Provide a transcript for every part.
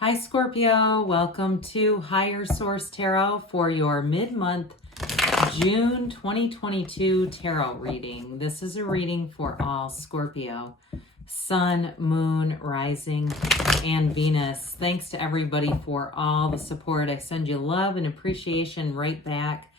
Hi Scorpio, welcome to Higher Source Tarot for your mid-month June 2022 tarot reading. This is a reading for all Scorpio, Sun, Moon, Rising, and Venus. Thanks to everybody for all the support. I send you love and appreciation right back.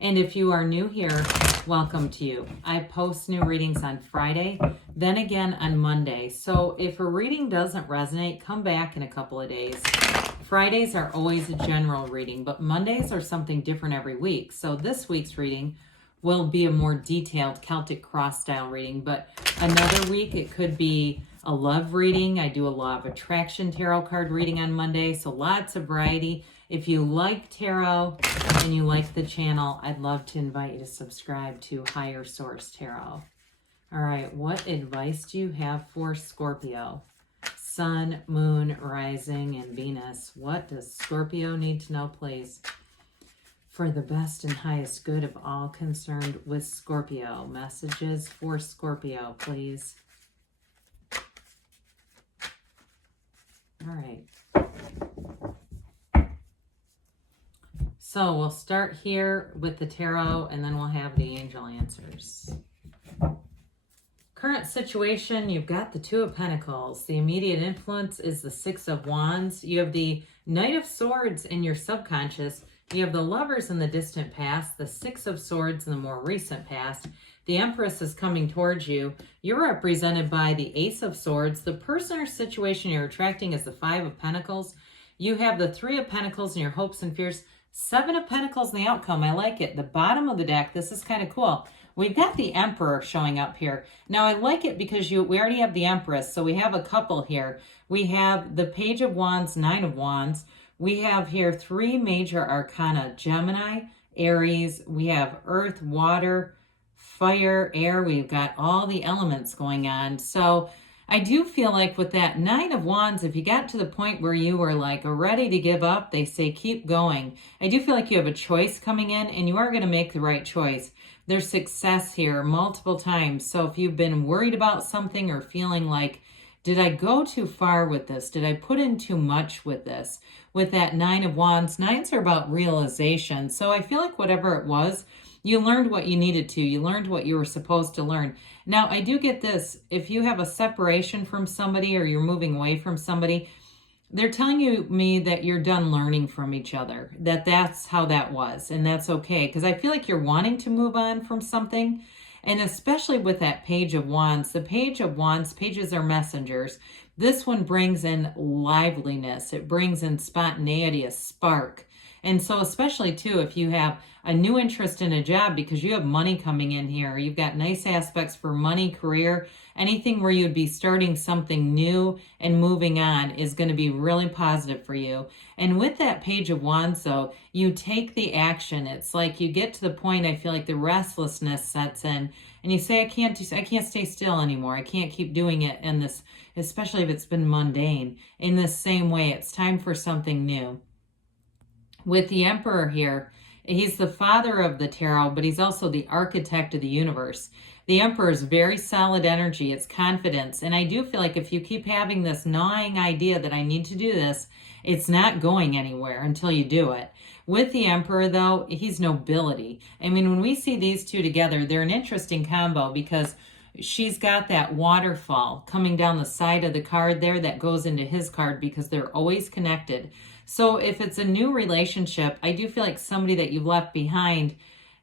And if you are new here, welcome to you. I post new readings on Friday, then again on Monday. So if a reading doesn't resonate, come back in a couple of days. Fridays are always a general reading, but Mondays are something different every week. So this week's reading will be a more detailed Celtic cross style reading, but another week it could be a love reading. I do a law of attraction tarot card reading on Monday, so lots of variety. If you like tarot and you like the channel, I'd love to invite you to subscribe to Higher Source Tarot. All right, what advice do you have for Scorpio? Sun, Moon, Rising, and Venus. What does Scorpio need to know, please? For the best and highest good of all concerned with Scorpio. Messages for Scorpio, please. All right. So we'll start here with the tarot and then we'll have the angel answers. Current situation, you've got the Two of Pentacles. The immediate influence is the Six of Wands. You have the Knight of Swords in your subconscious. You have the Lovers in the distant past, the Six of Swords in the more recent past. The Empress is coming towards you. You're represented by the Ace of Swords. The person or situation you're attracting is the Five of Pentacles. You have the Three of Pentacles in your hopes and fears. Seven of Pentacles in the outcome. I like it. The bottom of the deck, this is kind of cool. We've got the Emperor showing up here. Now, I like it because we already have the Empress, so we have a couple here. We have the Page of Wands, Nine of Wands. We have here three major arcana, Gemini, Aries. We have Earth, Water, Fire, Air. We've got all the elements going on. So I do feel like with that Nine of Wands, if you got to the point where you were like ready to give up, they say keep going. I do feel like you have a choice coming in and you are going to make the right choice. There's success here multiple times. So if you've been worried about something or feeling like, did I go too far with this? Did I put in too much with this? With that Nine of Wands, nines are about realization. So I feel like whatever it was, you learned what you needed to. You learned what you were supposed to learn. Now, I do get this. If you have a separation from somebody or you're moving away from somebody, they're telling me that you're done learning from each other, that's how that was, and that's okay, because I feel like you're wanting to move on from something, and especially with that Page of Wands. The Page of Wands, pages are messengers. This one brings in liveliness. It brings in spontaneity, a spark. And so especially too, if you have a new interest in a job because you have money coming in here, you've got nice aspects for money, career, anything where you'd be starting something new and moving on is going to be really positive for you. And with that Page of Wands, though, you take the action. It's like you get to the point, I feel like the restlessness sets in and you say, I can't stay still anymore. I can't keep doing it in this, especially if it's been mundane. In this same way, it's time for something new. With the Emperor here, he's the father of the tarot, but he's also the architect of the universe. The Emperor is very solid energy. It's confidence. And I do feel like if you keep having this gnawing idea that I need to do this, it's not going anywhere until you do it. With the Emperor, though, he's nobility. I mean, when we see these two together, they're an interesting combo because she's got that waterfall coming down the side of the card there that goes into his card because they're always connected. So if it's a new relationship, I do feel like somebody that you've left behind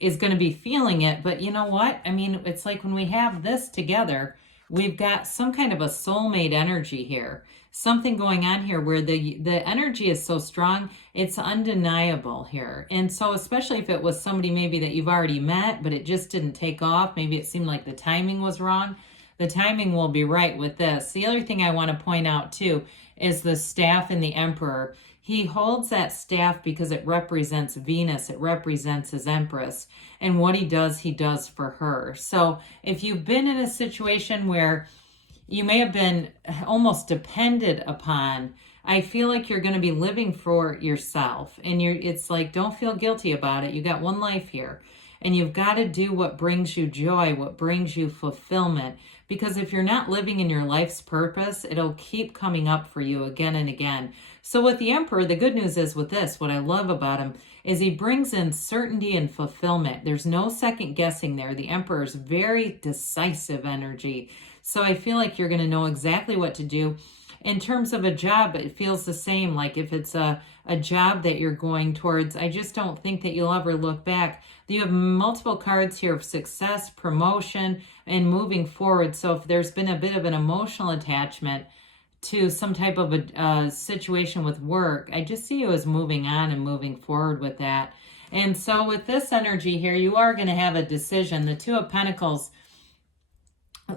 is going to be feeling it. But you know what? I mean, it's like when we have this together, we've got some kind of a soulmate energy here. Something going on here where the energy is so strong, it's undeniable here. And so especially if it was somebody maybe that you've already met, but it just didn't take off, maybe it seemed like the timing was wrong, the timing will be right with this. The other thing I want to point out too is the staff in the Emperor. He holds that staff because it represents Venus. It represents his Empress. And what he does for her. So if you've been in a situation where you may have been almost dependent upon, I feel like you're going to be living for yourself. And it's like, don't feel guilty about it. You got one life here. And you've got to do what brings you joy, what brings you fulfillment. because if you're not living in your life's purpose, it'll keep coming up for you again and again. So with the Emperor, the good news is with this, what I love about him is he brings in certainty and fulfillment. There's no second guessing there. The Emperor is very decisive energy. So I feel like you're going to know exactly what to do. In terms of a job, it feels the same. Like if it's a job that you're going towards, I just don't think that you'll ever look back. You have multiple cards here of success, promotion, and moving forward. So if there's been a bit of an emotional attachment to some type of a situation with work, I just see you as moving on and moving forward with that. And so with this energy here, you are going to have a decision. The Two of Pentacles,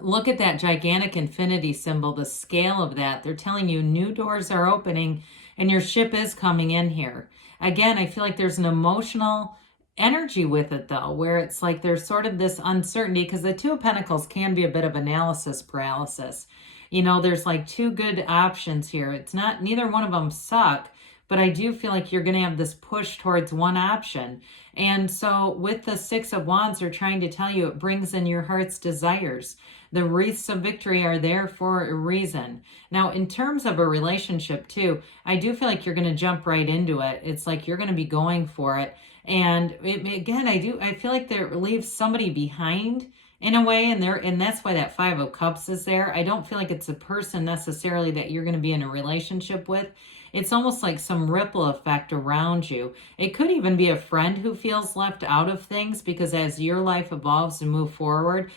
look at that gigantic infinity symbol, the scale of that. They're telling you new doors are opening and your ship is coming in here. Again, I feel like there's an emotional energy with it though, where it's like there's sort of this uncertainty, because the Two of Pentacles can be a bit of analysis paralysis. You know, there's like two good options here. It's not, neither one of them suck, but I do feel like you're going to have this push towards one option. And so with the Six of Wands, they're trying to tell you it brings in your heart's desires. The wreaths of victory are there for a reason. Now, in terms of a relationship too, I do feel like you're going to jump right into it. It's like you're going to be going for it. And again, I feel like there leaves somebody behind in a way, and that's why that Five of Cups is there. I don't feel like it's a person necessarily that you're going to be in a relationship with. It's almost like some ripple effect around you. It could even be a friend who feels left out of things, because as your life evolves and moves forward,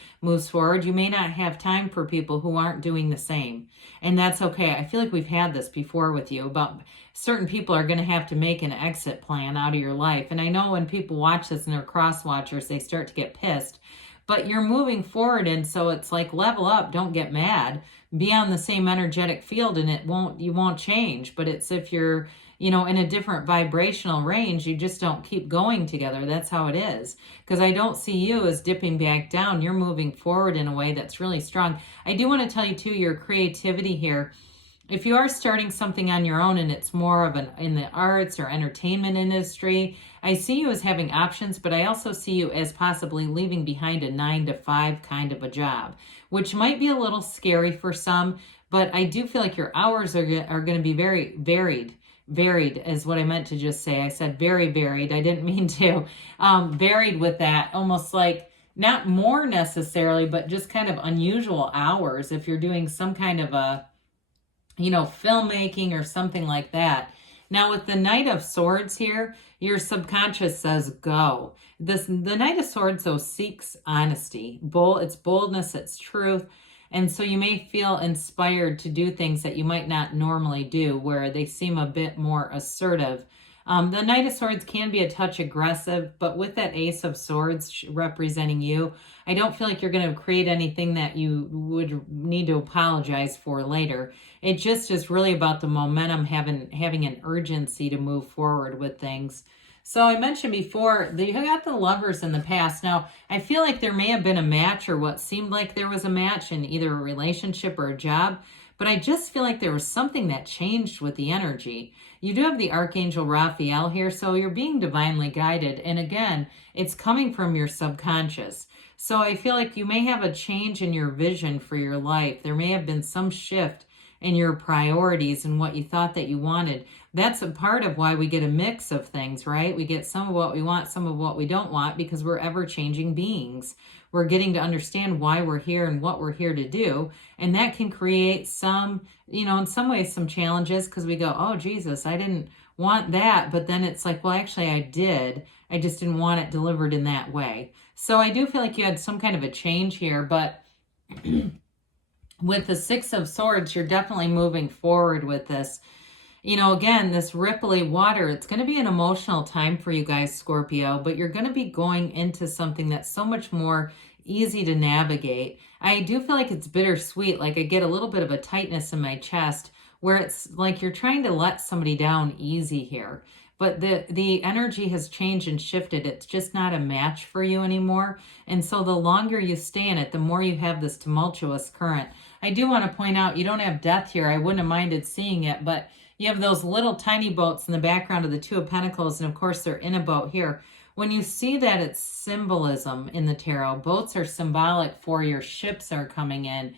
you may not have time for people who aren't doing the same. And that's okay. I feel like we've had this before with you about certain people are going to have to make an exit plan out of your life. And I know when people watch this and they're cross watchers, they start to get pissed. But you're moving forward, and so it's like level up, don't get mad. Be on the same energetic field and you won't change. But it's if you're, in a different vibrational range, you just don't keep going together. That's how it is. Because I don't see you as dipping back down. You're moving forward in a way that's really strong. I do want to tell you too, your creativity here. If you are starting something on your own and it's more of in the arts or entertainment industry, I see you as having options, but I also see you as possibly leaving behind a 9-to-5 kind of a job, which might be a little scary for some, but I do feel like your hours are going to be very varied. Varied is what I meant to just say. I said very varied. I didn't mean to. Varied with that, almost like not more necessarily, but just kind of unusual hours if you're doing some kind of a filmmaking or something like that. Now with the Knight of Swords here, your subconscious says go. The Knight of Swords though seeks honesty. It's boldness, it's truth. And so you may feel inspired to do things that you might not normally do, where they seem a bit more assertive. The Knight of Swords can be a touch aggressive, but with that Ace of Swords representing you, I don't feel like you're going to create anything that you would need to apologize for later. It just is really about the momentum, having an urgency to move forward with things. So I mentioned before that you got the Lovers in the past. Now, I feel like there may have been a match, or what seemed like there was a match in either a relationship or a job, but I just feel like there was something that changed with the energy. You do have the Archangel Raphael here, so you're being divinely guided. And again, it's coming from your subconscious. So I feel like you may have a change in your vision for your life. There may have been some shift in your priorities and what you thought that you wanted. That's a part of why we get a mix of things, right? We get some of what we want, some of what we don't want, because we're ever-changing beings. We're getting to understand why we're here and what we're here to do. And that can create some, in some ways, some challenges, because we go, oh, Jesus, I didn't want that. But then it's like, well, actually, I did. I just didn't want it delivered in that way. So I do feel like you had some kind of a change here. But with the Six of Swords, you're definitely moving forward with this. Again, this ripply water, it's going to be an emotional time for you guys, Scorpio, but you're going to be going into something that's so much more easy to navigate. I do feel like it's bittersweet. Like I get a little bit of a tightness in my chest where it's like you're trying to let somebody down easy here. But the energy has changed and shifted. It's just not a match for you anymore. And so the longer you stay in it, the more you have this tumultuous current. I do want to point out, you don't have death here. I wouldn't have minded seeing it, but you have those little tiny boats in the background of the Two of Pentacles, and of course they're in a boat here. when you see that it's symbolism in the tarot, boats are symbolic for your ships are coming in.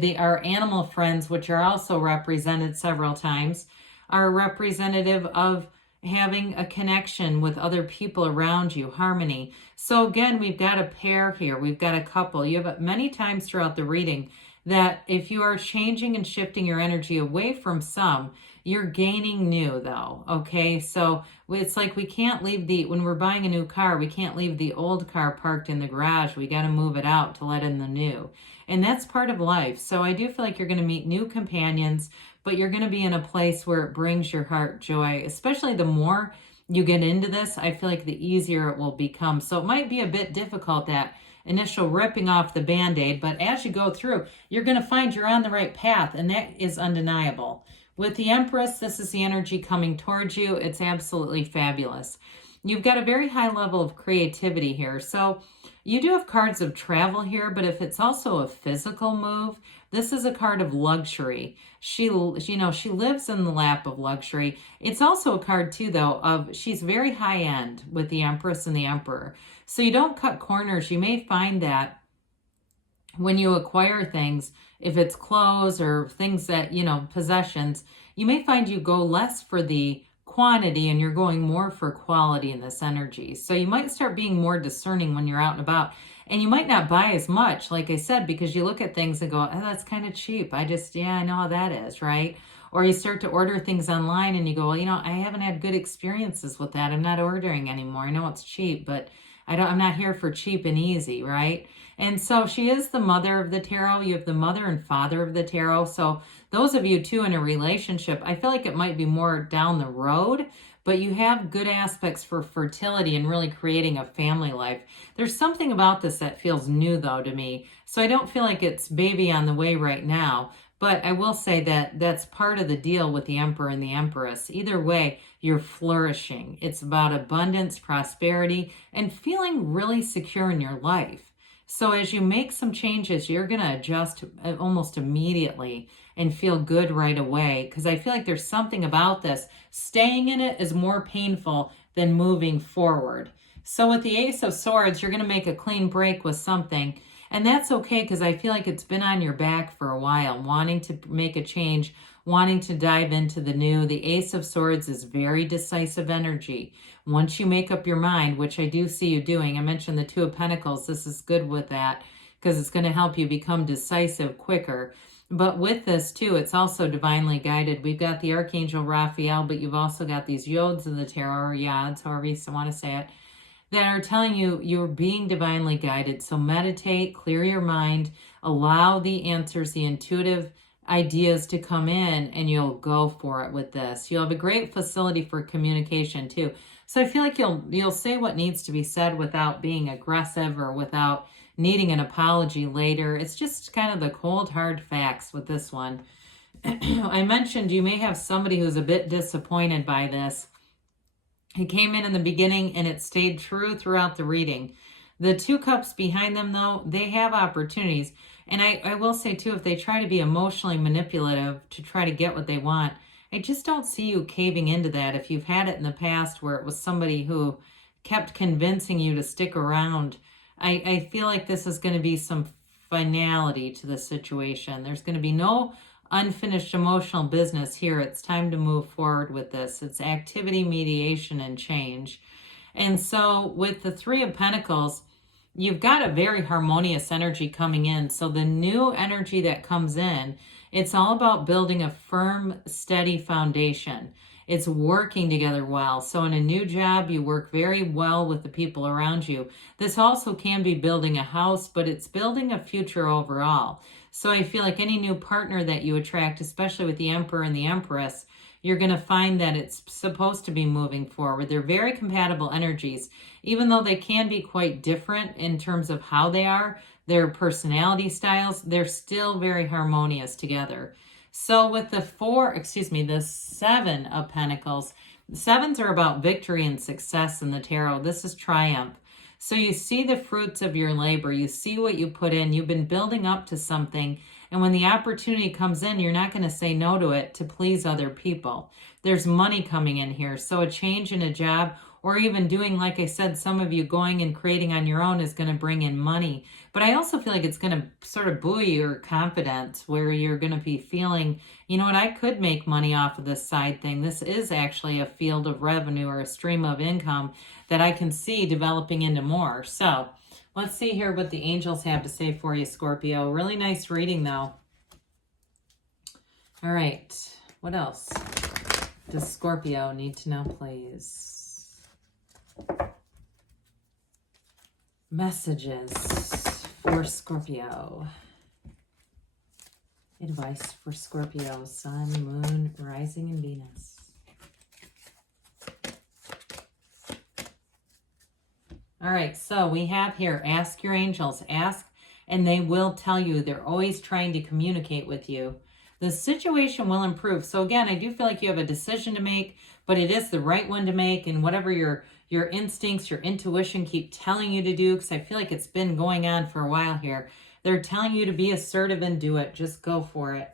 They are animal friends, which are also represented several times, are representative of having a connection with other people around you, harmony. So again, we've got a pair here. We've got a couple. You have many times throughout the reading that if you are changing and shifting your energy away from some, you're gaining new though, okay? So it's like we can't leave when we're buying a new car, we can't leave the old car parked in the garage. We got to move it out to let in the new. And that's part of life. So I do feel like you're going to meet new companions, but you're going to be in a place where it brings your heart joy, especially the more you get into this, I feel like the easier it will become. So it might be a bit difficult, that initial ripping off the Band-Aid, but as you go through, you're going to find you're on the right path, and that is undeniable. With the Empress, this is the energy coming towards you. It's absolutely fabulous. You've got a very high level of creativity here. So you do have cards of travel here, but if it's also a physical move, this is a card of luxury. She lives in the lap of luxury. It's also a card too, though, of she's very high end with the Empress and the Emperor. So you don't cut corners. You may find that when you acquire things, if it's clothes or things that, possessions, you may find you go less for the quantity and you're going more for quality in this energy. So you might start being more discerning when you're out and about, and you might not buy as much, like I said, because you look at things and go, oh, that's kind of cheap. I know how that is, right? Or you start to order things online and you go, well, I haven't had good experiences with that. I'm not ordering anymore. I know it's cheap, but I'm not here for cheap and easy, right? And so she is the mother of the tarot. You have the mother and father of the tarot. So those of you too in a relationship, I feel like it might be more down the road, but you have good aspects for fertility and really creating a family life. There's something about this that feels new though to me. So I don't feel like it's baby on the way right now, but I will say that that's part of the deal with the Emperor and the Empress. Either way, you're flourishing. It's about abundance, prosperity, and feeling really secure in your life. So as you make some changes, you're going to adjust almost immediately and feel good right away, because I feel like there's something about this. Staying in it is more painful than moving forward. So with the Ace of Swords, you're going to make a clean break with something, and that's okay, because I feel like it's been on your back for a while, wanting to make a change, wanting to dive into the new. The Ace of Swords is very decisive energy. Once you make up your mind, which I do see you doing, I mentioned the Two of Pentacles. This is good with that because it's going to help you become decisive quicker. But with this too, it's also divinely guided. We've got the Archangel Raphael, but you've also got these Yods of the Tarot, or Yods, however you want to say it, that are telling you you're being divinely guided. So meditate, clear your mind, allow the answers, the intuitive ideas to come in, and you'll go for it with this. You'll have a great facility for communication too. So I feel like you'll say what needs to be said without being aggressive or without needing an apology later. It's just kind of the cold, hard facts with this one. I mentioned you may have somebody who's a bit disappointed by this. It came in the beginning and it stayed true throughout the reading. The Two Cups behind them, though, they have opportunities. And I will say, too, if they try to be emotionally manipulative to try to get what they want, I just don't see you caving into that. If you've had it in the past where it was somebody who kept convincing you to stick around, I feel like this is going to be some finality to the situation. There's going to be no unfinished emotional business here. It's time to move forward with this. It's activity, mediation, and change. And so with the Three of Pentacles, you've got a very harmonious energy coming in. So the new energy that comes in, it's all about building a firm, steady foundation. It's working together well. So in a new job, you work very well with the people around you. This also can be building a house, but it's building a future overall. So I feel like any new partner that you attract, especially with the Emperor and the Empress, you're going to find that it's supposed to be moving forward. They're very compatible energies, even though they can be quite different in terms of how they are, their personality styles, they're still very harmonious together. So with the Seven of Pentacles, sevens are about victory and success in the tarot. This is triumph. So you see the fruits of your labor. You see what you put in. You've been building up to something. And when the opportunity comes in, you're not going to say no to it to please other people. There's money coming in here. So a change in a job or even doing, like I said, some of you going and creating on your own is going to bring in money. But I also feel like it's going to sort of buoy your confidence, where you're going to be feeling, you know what, I could make money off of this side thing. This is actually a field of revenue or a stream of income that I can see developing into more. So let's see here what the angels have to say for you, Scorpio. Really nice reading, though. All right. What else does Scorpio need to know, please? Messages for Scorpio. Advice for Scorpio, Sun, Moon, Rising, and Venus. All right, so we have here, ask your angels. Ask, and they will tell you. They're always trying to communicate with you. The situation will improve. So again, I do feel like you have a decision to make, but it is the right one to make, and whatever your instincts, your intuition keep telling you to do, because I feel like it's been going on for a while here. They're telling you to be assertive and do it. Just go for it.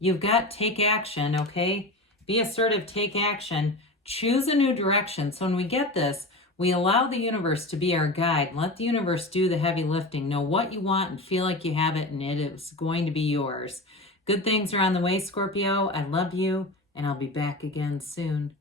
You've got take action, okay? Be assertive, take action. Choose a new direction. So when we get this, we allow the universe to be our guide. Let the universe do the heavy lifting. Know what you want and feel like you have it, and it is going to be yours. Good things are on the way, Scorpio. I love you, and I'll be back again soon.